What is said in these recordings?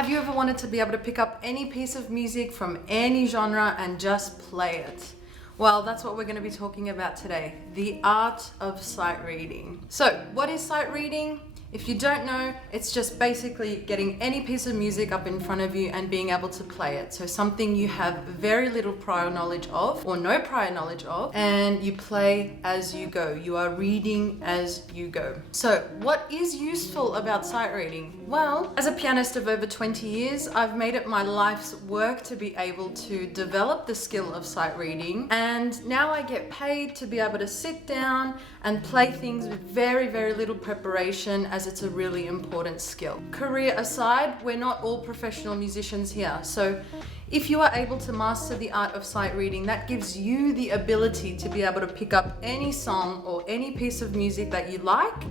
Have you ever wanted to be able to pick up any piece of music from any genre and just play it? Well, that's what we're going to be talking about today, the art of sight reading. So, what is sight reading? If you don't know, it's just basically getting any piece of music up in front of you and being able to play it. So something you have very little prior knowledge of or no prior knowledge of, and you play as you go. You are reading as you go. So what is useful about sight reading? Well, as a pianist of over 20 years, I've made it my life's work to be able to develop the skill of sight reading. And now I get paid to be able to sit down and play things with very, very little preparation, as it's a really important skill. Career aside, we're not all professional musicians here. So if you are able to master the art of sight reading, that gives you the ability to be able to pick up any song or any piece of music that you like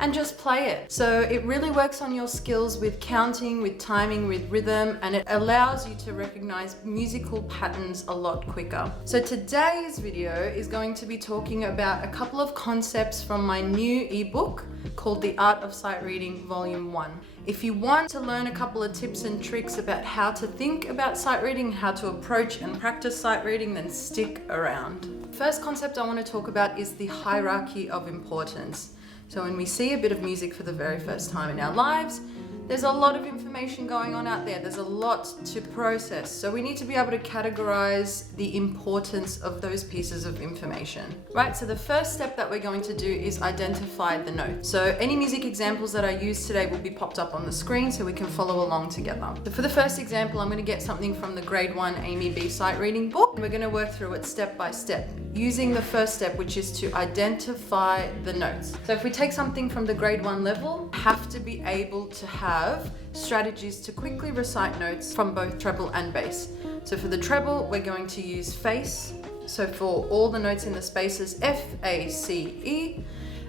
and just play it. So it really works on your skills with counting, with timing, with rhythm, and it allows you to recognize musical patterns a lot quicker. So today's video is going to be talking about a couple of concepts from my new ebook called The Art of Sight Reading Volume 1. If you want to learn a couple of tips and tricks about how to think about sight reading, how to approach and practice sight reading, then stick around. First concept I want to talk about is the hierarchy of importance. So when we see a bit of music for the very first time in our lives, there's a lot of information going on out there. There's a lot to process. So we need to be able to categorize the importance of those pieces of information, right? So the first step that we're going to do is identify the note. So any music examples that I use today will be popped up on the screen so we can follow along together. So for the first example, I'm going to get something from the grade 1 Amy B sight reading book. We're going to work through it step by step, using the first step, which is to identify the notes. So if we take something from the grade 1 level, have to be able to have strategies to quickly recite notes from both treble and bass. So for the treble, we're going to use face. So for all the notes in the spaces, F, A, C, E.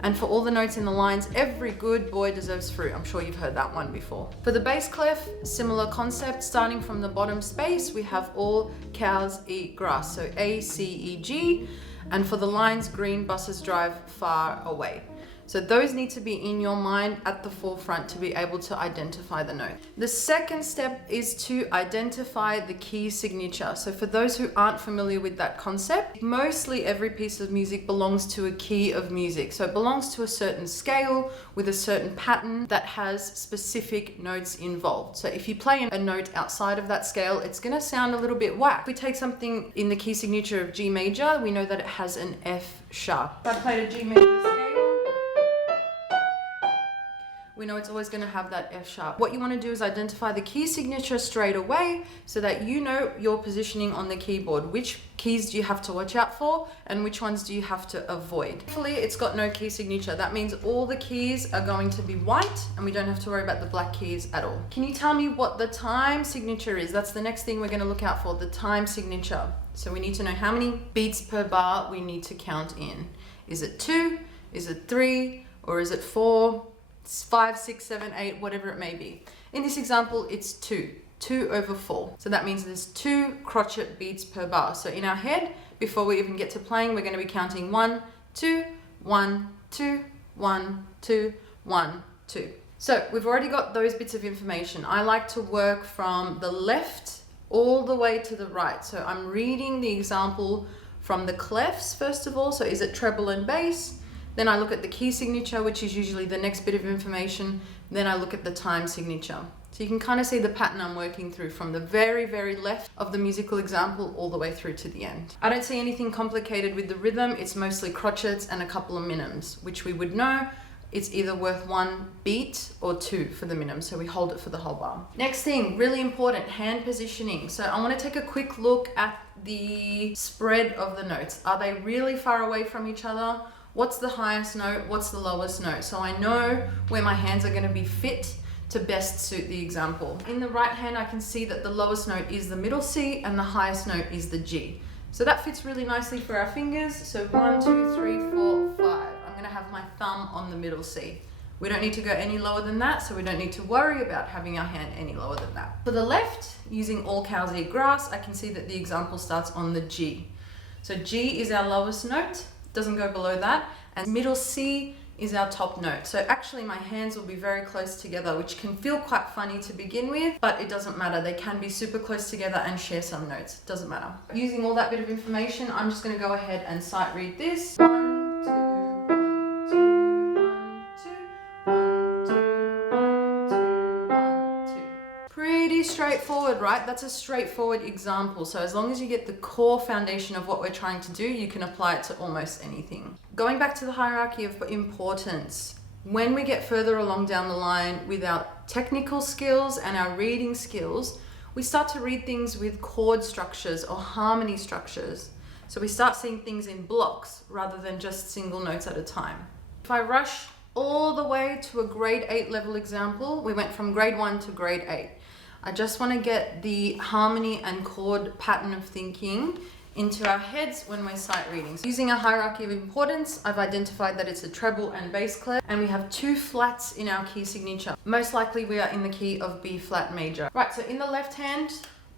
And for all the notes in the lines, every good boy deserves fruit. I'm sure you've heard that one before. For the bass clef, similar concept. Starting from the bottom space, we have all cows eat grass. So A, C, E, G. And for the lines, green buses drive far away. So those need to be in your mind at the forefront to be able to identify the note. The second step is to identify the key signature. So for those who aren't familiar with that concept, mostly every piece of music belongs to a key of music. So it belongs to a certain scale with a certain pattern that has specific notes involved. So if you play a note outside of that scale, it's gonna sound a little bit whack. If we take something in the key signature of G major, we know that it has an F sharp. If I played a G major scale, we know it's always going to have that F sharp. What you want to do is identify the key signature straight away so that you know your positioning on the keyboard. Which keys do you have to watch out for and which ones do you have to avoid? Hopefully it's got no key signature. That means all the keys are going to be white and we don't have to worry about the black keys at all. Can you tell me what the time signature is? That's the next thing we're going to look out for, the time signature. So we need to know how many beats per bar we need to count in. Is it 2? Is it 3? Or is it 4? 5, 6, 7, 8, whatever it may be. In this example, it's 2 over 4. So that means there's 2 crotchet beats per bar. So in our head, before we even get to playing, we're going to be counting 1, 2, 1, 2, 1, 2, 1, 2. So we've already got those bits of information. I like to work from the left all the way to the right. So I'm reading the example from the clefs first of all. So is it treble and bass? Then I look at the key signature, which is usually the next bit of information. Then I look at the time signature. So you can kind of see the pattern I'm working through from the very, very left of the musical example all the way through to the end. I don't see anything complicated with the rhythm. It's mostly crotchets and a couple of minims, which we would know it's either worth 1 beat or 2 for the minim. So we hold it for the whole bar. Next thing, really important, hand positioning. So I want to take a quick look at the spread of the notes. Are they really far away from each other? What's the highest note? What's the lowest note? So I know where my hands are going to be fit to best suit the example. In the right hand, I can see that the lowest note is the middle C and the highest note is the G. So that fits really nicely for our fingers. So 1, 2, 3, 4, 5. I'm going to have my thumb on the middle C. We don't need to go any lower than that, so we don't need to worry about having our hand any lower than that. For the left, using all cows eat grass, I can see that the example starts on the G. So G is our lowest note. Doesn't go below that, and middle C is our top note. So actually my hands will be very close together, which can feel quite funny to begin with, but it doesn't matter. They can be super close together and share some notes. Doesn't matter. Using all that bit of information, I'm just going to go ahead and sight read this. 1, 2, 1, 2, 1, 2, 1, 2, 1, 2, 1, 2. Pretty straightforward, right? That's a straightforward example. So as long as you get the core foundation of what we're trying to do, you can apply it to almost anything. Going back to the hierarchy of importance, when we get further along down the line with our technical skills and our reading skills, we start to read things with chord structures or harmony structures. So we start seeing things in blocks rather than just single notes at a time. If I rush all the way to a grade 8 level example, we went from grade 1 to grade 8. I just want to get the harmony and chord pattern of thinking into our heads when we're sight reading. So using a hierarchy of importance, I've identified that it's a treble and bass clef, and we have 2 flats in our key signature. Most likely we are in the key of B flat major. Right, so in the left hand,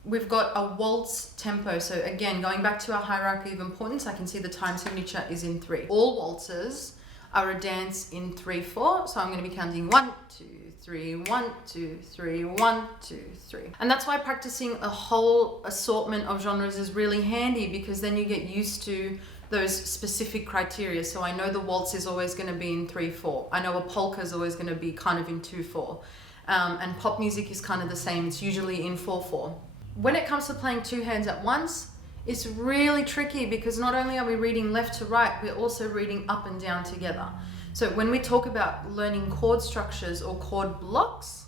we've got a waltz tempo. So again, going back to our hierarchy of importance, I can see the time signature is in 3. All waltzes are a dance in 3/4. So I'm going to be counting 1, 2, 3, 1, 2, 3, 1, 2, 3. And that's why practicing a whole assortment of genres is really handy, because then you get used to those specific criteria. So I know the waltz is always going to be in 3/4. I know a polka is always going to be kind of in 2/4. And pop music is kind of the same. It's usually in 4/4. When it comes to playing 2 hands at once, it's really tricky, because not only are we reading left to right, we're also reading up and down together. So when we talk about learning chord structures or chord blocks,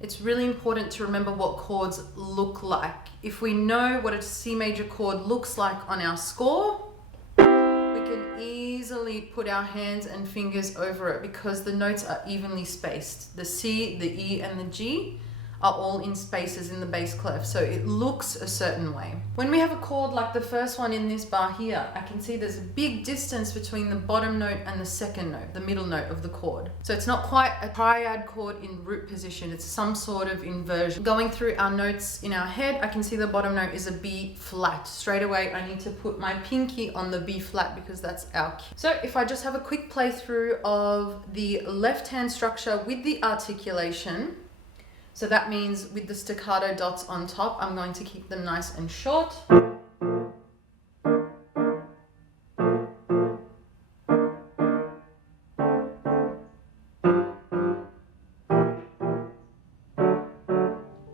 it's really important to remember what chords look like. If we know what a C major chord looks like on our score, we can easily put our hands and fingers over it, because the notes are evenly spaced. The C, the E, and the G are all in spaces in the bass clef, so it looks a certain way. When we have a chord like the first one in this bar here, I can see there's a big distance between the bottom note and the second note, the middle note of the chord. So it's not quite a triad chord in root position, it's some sort of inversion. Going through our notes in our head, I can see the bottom note is a B flat. Straight away, I need to put my pinky on the B flat, because that's our key. So if I just have a quick playthrough of the left hand structure with the articulation, so that means with the staccato dots on top, I'm going to keep them nice and short.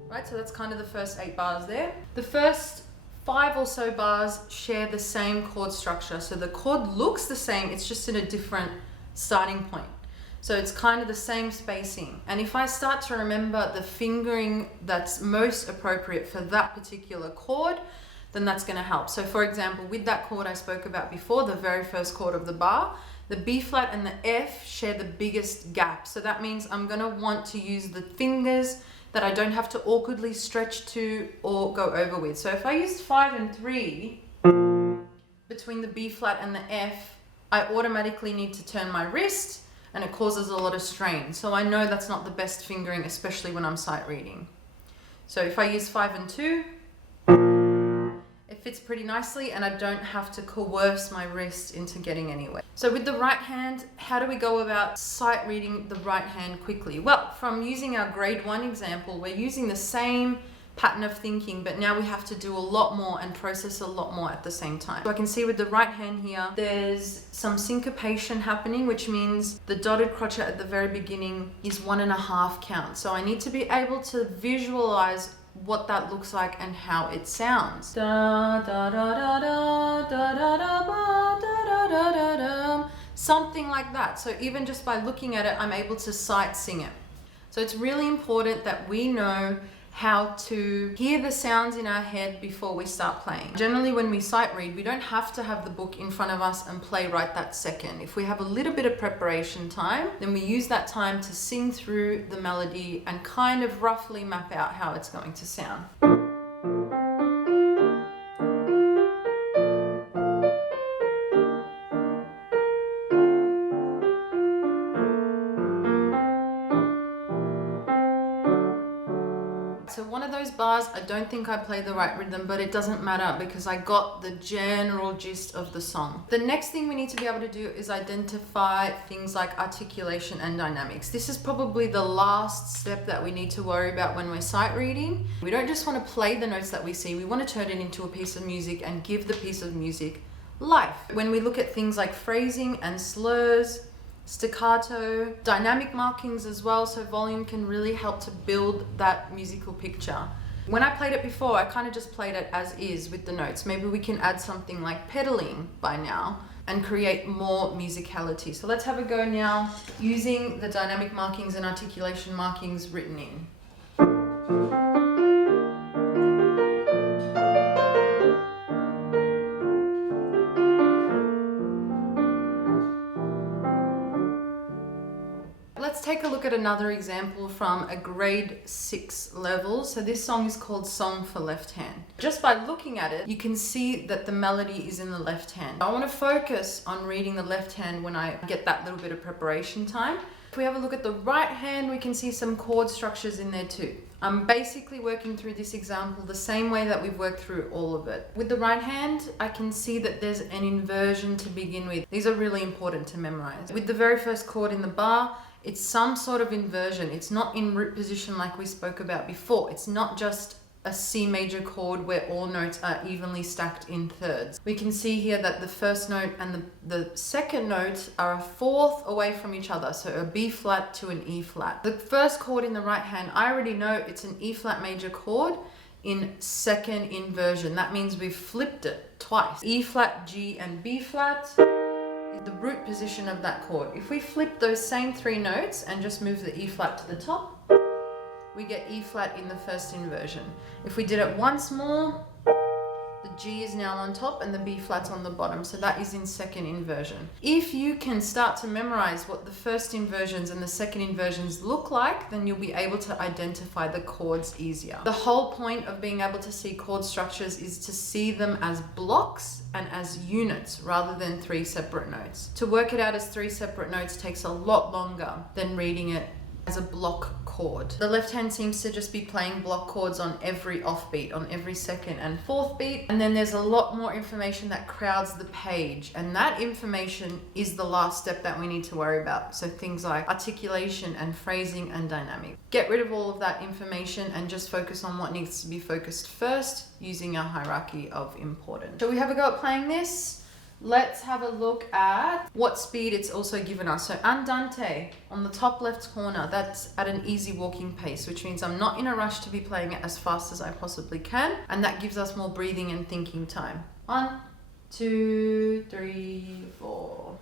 Right, so that's kind of the first 8 bars there. The first 5 or so bars share the same chord structure. So the chord looks the same, it's just in a different starting point. So it's kind of the same spacing. And if I start to remember the fingering that's most appropriate for that particular chord, then that's going to help. So for example, with that chord I spoke about before, the very first chord of the bar, the B flat and the F share the biggest gap. So that means I'm going to want to use the fingers that I don't have to awkwardly stretch to or go over with. So if I use 5 and 3 between the B flat and the F, I automatically need to turn my wrist, and it causes a lot of strain. So I know that's not the best fingering, especially when I'm sight reading. So if I use 5 and 2, it fits pretty nicely, and I don't have to coerce my wrist into getting anywhere. So with the right hand, how do we go about sight reading the right hand quickly? Well, from using our grade 1 example, we're using the same pattern of thinking, but now we have to do a lot more and process a lot more at the same time. So I can see with the right hand here, there's some syncopation happening, which means the dotted crochet at the very beginning is 1.5 count. So I need to be able to visualize what that looks like and how it sounds. Da, da, da, da, da, da, da, da, ba, da, da, da, da, da. Something like that. So even just by looking at it, I'm able to sight sing it. So it's really important that we know how to hear the sounds in our head before we start playing. Generally, when we sight read, we don't have to have the book in front of us and play right that second. If we have a little bit of preparation time, then we use that time to sing through the melody and kind of roughly map out how it's going to sound. So one of those bars, I don't think I played the right rhythm, but it doesn't matter because I got the general gist of the song. The next thing we need to be able to do is identify things like articulation and dynamics. This is probably the last step that we need to worry about when we're sight reading. We don't just want to play the notes that we see, we want to turn it into a piece of music and give the piece of music life. When we look at things like phrasing and slurs, staccato, dynamic markings as well, so volume can really help to build that musical picture. When I played it before, I kind of just played it as is with the notes. Maybe we can add something like pedaling by now and create more musicality. So let's have a go now using the dynamic markings and articulation markings written in. Let's take a look at another example from a grade 6 level. So this song is called Song for Left Hand. Just by looking at it, you can see that the melody is in the left hand. I want to focus on reading the left hand when I get that little bit of preparation time. If we have a look at the right hand, we can see some chord structures in there too. I'm basically working through this example the same way that we've worked through all of it. With the right hand, I can see that there's an inversion to begin with. These are really important to memorize. With the very first chord in the bar, it's some sort of inversion. It's not in root position like we spoke about before. It's not just a C major chord where all notes are evenly stacked in thirds. We can see here that the first note and the second note are a fourth away from each other, so a B flat to an E flat. The first chord in the right hand, I already know it's an E flat major chord in second inversion. That means we've flipped it twice. E flat, G, and B flat. The root position of that chord. If we flip those same three notes and just move the E flat to the top, we get E flat in the first inversion. If we did it once more, the G is now on top and the B flat's on the bottom, so that is in second inversion. If you can start to memorize what the first inversions and the second inversions look like, then you'll be able to identify the chords easier. The whole point of being able to see chord structures is to see them as blocks and as units rather than three separate notes. To work it out as three separate notes takes a lot longer than reading it as a block chord. The left hand seems to just be playing block chords on every offbeat, on every second and fourth beat. And then there's a lot more information that crowds the page. And that information is the last step that we need to worry about. So things like articulation and phrasing and dynamic. Get rid of all of that information and just focus on what needs to be focused first using our hierarchy of importance. Shall we have a go at playing this? Let's have a look at what speed it's also given us. So andante on the top left corner, that's at an easy walking pace, which means I'm not in a rush to be playing it as fast as I possibly can. And that gives us more breathing and thinking time. 1, 2, 3, 4.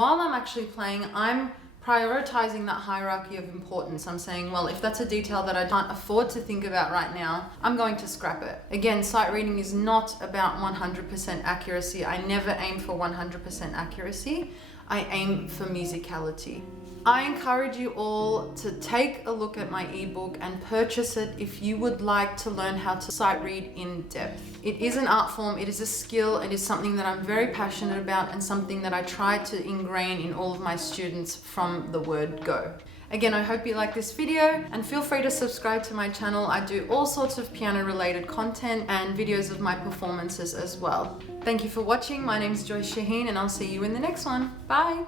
While I'm actually playing, I'm prioritizing that hierarchy of importance. I'm saying, well, if that's a detail that I can't afford to think about right now, I'm going to scrap it. Again, sight reading is not about 100% accuracy. I never aim for 100% accuracy. I aim for musicality. I encourage you all to take a look at my ebook and purchase it if you would like to learn how to sight read in depth. It is an art form, it is a skill, it is something that I'm very passionate about and something that I try to ingrain in all of my students from the word go. Again, I hope you like this video and feel free to subscribe to my channel. I do all sorts of piano related content and videos of my performances as well. Thank you for watching. My name is Joyce Shaheen and I'll see you in the next one. Bye.